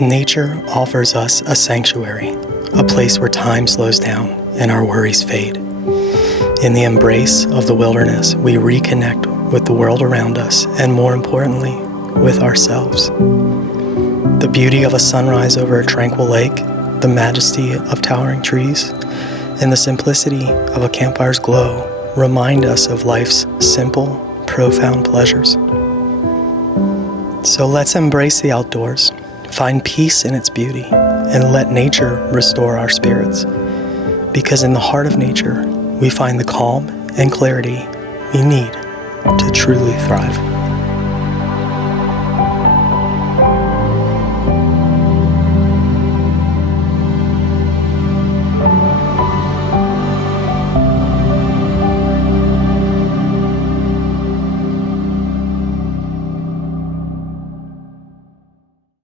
Nature offers us a sanctuary, a place where time slows down and our worries fade. In the embrace of the wilderness, we reconnect with the world around us and, more importantly, with ourselves. The beauty of a sunrise over a tranquil lake, the majesty of towering trees, and the simplicity of a campfire's glow remind us of life's simple, profound pleasures. So let's embrace the outdoors, find peace in its beauty, and let nature restore our spirits. Because in the heart of nature, we find the calm and clarity we need to truly thrive.